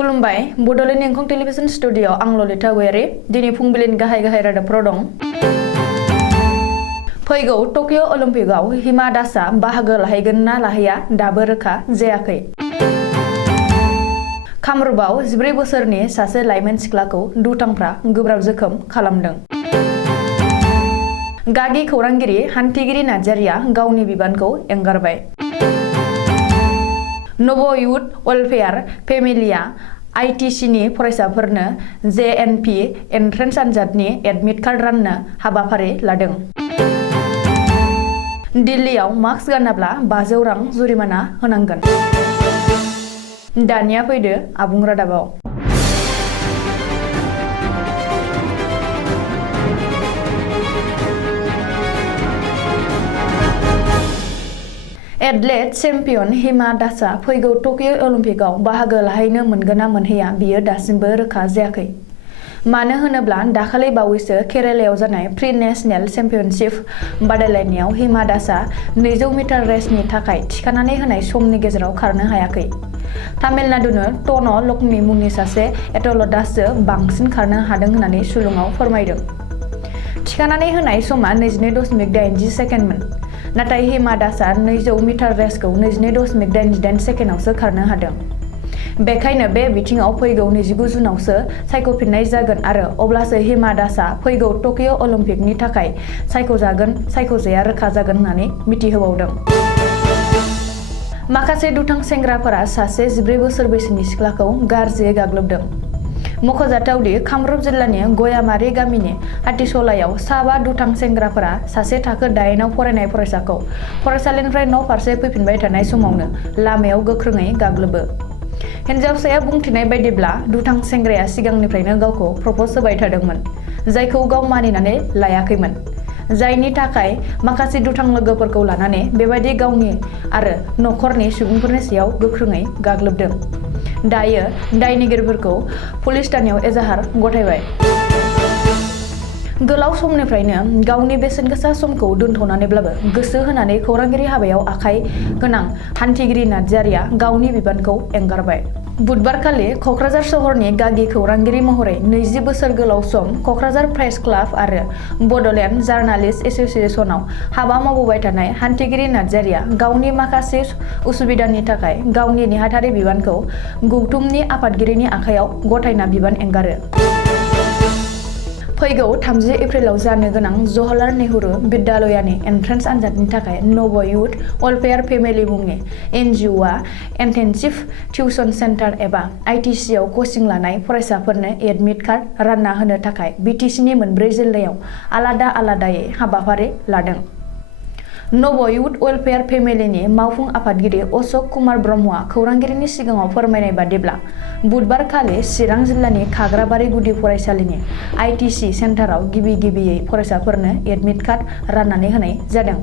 खुलुमबाय Bodoland एंखं television studio आं ललिता गयारि दिनै फुंबिलिनि गाहाय रादाबफोराव दं। फैगौ टकिअ अलिम्पिकआव हिमा दासआ बाहागो लाहैगोन ना लाहैया दाबो रोखा जायाखै। कामरुपआव 14 बोसोरनि सासे लाइमोन सिख्लाखौ दुथांफ्रा गोब्राब जोखोम खालामदों। गागि खौरांगिरि हान्थिगिरि नार्जारिया गावनि बिबानखौ एंगारबाय। नव इउथ वेलफेयार फेमिलिया आईटीसीनि फरायसाफोरनो जेएनपि एन्ट्रेन्स आनजादनि एडमिट कार्ड राननो हाबाफारि लादों। दिल्लीयाव मास्क गानाब्ला 500 रां जुरिमाना होनांगोन। दानिया फैदो आबुं रादाबाव। एथलेट चेम्पियन हिमा दासआ फैगौ टकिअ अलिम्पिकआव बाहागो लाहैनो मोनगोन ना मोनहैया बियो दासिमबो रोखा जायाखै। मानो होनोब्ला दाखालि बावैसो केरालायाव जानाय प्रि नेशनेल चेम्पियनशिप बादायलायनायाव हिमा दासआ 200 मिटार रेसनि थाखाय थिखानानै होनाय समनि गेजेराव खारनो हायाखै। तामिलनाडुनो टन लक्ष्मी मुंनि सासे एथलीटआसो बांसिन खारनो हादों होननानै सुलुङाव फोरमायदों। थिखानानै होनाय समा 22.80 सेकेन्डमोन। नाथाय हिमा दासआ 200 मिटार रेसखौ 22.88 सेकेन्डआवसो खारनो हादों। बेखायनो बे बिथिङाव फैगौ 29 जुनावसो सायख'फिननाय जागोन आरो अब्लासो हिमा दासआ फैगौ टकिअ अलिम्पिकनि थाखाय सायख'जाया रोखा जागोन होननानै मिथिहोबावदों। माखासे दुथां सेंग्राफोरा सासे 14 बोसोर बैसोनि सिख्लाखौ गाज्रियै गाग्लोबदों। मख'जाथावदि कामरुप जिल्लानि गयामारि गामिनि हाथिसलायाव 5 दुथां सेंग्राफोरा सासे थाखो 8आव फरायनाय फरायसाखौ फरायसालिनिफ्राय न' फारसे फैफिनबाय थानाय समावनो लामायाव गोख्रोङै गाग्लोबो। हिन्जावसाया बुंथिनाय बायदिब्ला दुथां सेंग्राया सिगांनिफ्रायनो गावखौ प्रप'ज होबाय थादोंमोन, जायखौ गाव मानिनानै लायाखैमोन। जायनि थाखाय माखासे दुथां लोगोफोरखौ लानानै बेबायदि गावनि आरो नखरनि सुबुंफोरनि सायाव गोख्रोङै गाग्लोबदों। दायो दायनिगिरिफोरखौ पुलिस थानायाव एजाहार गथायबाय। गोलाव समनिफ्रायनो गावनि बेसेनगोसा समखौ दोनथ'नानैब्लाबो गोसो होनानै खौरांगिरि हाबायाव आखाइ गोनां हान्थिगिरि नार्जारिया गावनि बिबानखौ एंगारबाय। बुधबारखालि क'क्राझार सहरनि गागि खौरांगिरि महरै 20 बोसोर गोलाव सम क'क्राझार प्रेस क्लाब आरो बड'लेण्ड जार्नालिस्ट एस'सिएशनाव हाबा मावबोबाय थानाय हान्थिगिरि नार्जारिया गावनि माखासे उसुबिदानि थाखाय गावनि नेहाथारि बिबानखौ गौथुमनि आफादगिरिनि आखायाव गथायना बिबान एंगारो। फैगौ 30 एप्रिलाव जानो गोनां जवाहरलाल नेहरू बिद्यालयानि एन्ट्रेन्स आनजादनि थाखाय नव इउथ वेलफेयार फेमिलि मुंनि एनजिअ'आ इन्टेन्सिभ टिउशन सेन्टार एबा आईटीसीआव कचिं लानाय फरायसाफोरनो एडमिट कार्ड रानना होनो थाखाय बिटिसिनि 4 जिल्लायाव आलादा आलादायै हाबाफारि लादों। नव इउथ वेलफेयार फेमिलिनि मावफुं आफादगिरि अशक कुमार ब्रह्मआ खौरांगिरिनि सिगाङाव फोरमायनाय बादिब्ला बुधबारखालि चिरां जिल्लानि खाग्राबारि गुदि फरायसालिनि आईटीसी सेन्टाराव गिबियै फरायसाफोरनो एडमिट कार्ड राननानै होनाय जादों।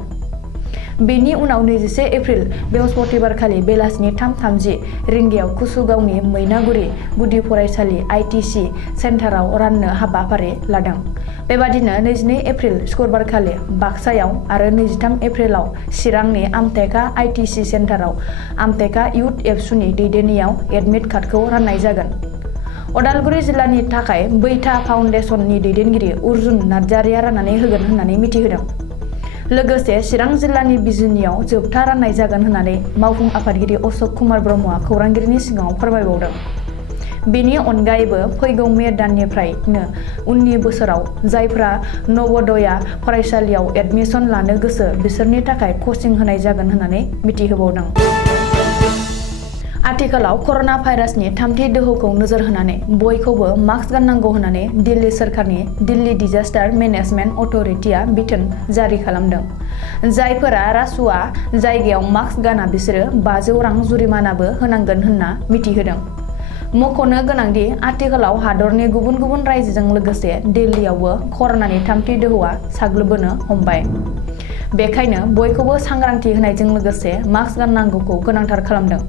बेनि उनाव 21 एप्रिल बृहस्पतिबारखालि बेलासिनि 3:30 रिंगायाव कुसुगावनि मैनागुरि गुदि फरायसालि आईटीसी सेन्टाराव राननो हाबाफारि लादों। बेबादिनो 22 एप्रिल शुक्रबारखालि बाक्सायाव आरो 23 एप्रिलाव चिरांनि आमटेका आईटीसी सेन्टाराव आमटेका इउथ एबसुनि दैदेननायाव एडमिट कार्डखौ राननाय जागोन। अदालगुरि जिल्लानि थाखाय बैथा फाउन्डेसननि दैदेनगिरि अर्जुन नार्जारिया राननानै होगोन होननानै मिथिहोदों। लोगोसे चिरां जिल्लानि बिजिनियाव जोबथा राननाय जागोन होननानै मावफुं आफादगिरि अशक कुमार ब्रह्मआ खौरांगिरिनि सिगाङाव फोरमायबावदों। बेनि अनगायैबो फैगौ मे दाननिफ्रायनो उननि बोसोराव जायफ्रा नवोदया फरायसालियाव एडमिसन लानो गोसो बिसोरनि थाखाय कचिं होनाय जागोन होननानै मिथिहोबावदों। आथिखालाव कर'ना भाइरासनि 3थि दोहौखौ नोजोर होनानै बयखौबो मास्क गाननांगौ होननानै दिल्ली सोरखारनि दिल्ली डिजास्टार मेनेजमेन्ट अथ'रिटिआ बिथोन जारि खालामदों। जायफोरा रासुवा जायगायाव मास्क गाना बिसोरो 500 रां जुरिमानाबो होनांगोन होनना मिथिहोदों। मख'नो गोनांदि आथिखालाव हादरनि गुबुन गुबुन रायजोजों लोगोसे दिल्लीयावबो कर'नानि 3थि दोहौआ साग्लोबबोनो हमबाय। बेखायनो बयखौबो सांग्रांथि होनायजों लोगोसे मास्क गाननांगौखौ गोनांथार खालामदों।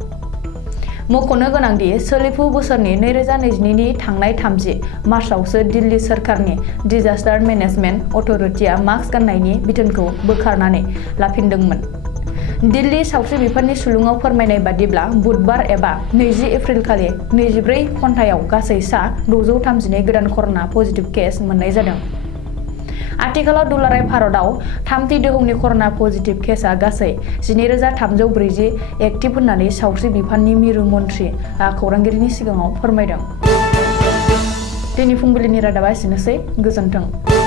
मख'नो गोनांदि सोलिफु बोसोरनि 2022 नि थांनाय 30 मार्चआवसो दिल्ली सोरखारनि डिजास्टार मेनेजमेन्ट अथ'रिटिआ मास्क गाननायनि बिथोनखौ बोखारनानै लाफिनदोंमोन। दिल्ली सावस्रि बिफाननि सुलुङाव फोरमायनाय बादिब्ला बुधबार एबा 20 एप्रिल खालि 24 घन्टायाव गासै सा 632 गोदान कर'ना पजिटिभ केस मोननाय जादों। आथिखालाव दुलाराय भारतआव थामथि दोहौनि कर'ना पजिटिभ केसआ गासै 12,340 एक्टिभ होननानै सावस्रि बिफाननि मिरु मन्थ्रिआ खौरांगिरिनि सिगाङाव फोरमायदों। दिनै फुंबिलिनि रादाबा एसेनोसै। गोजोन्थों।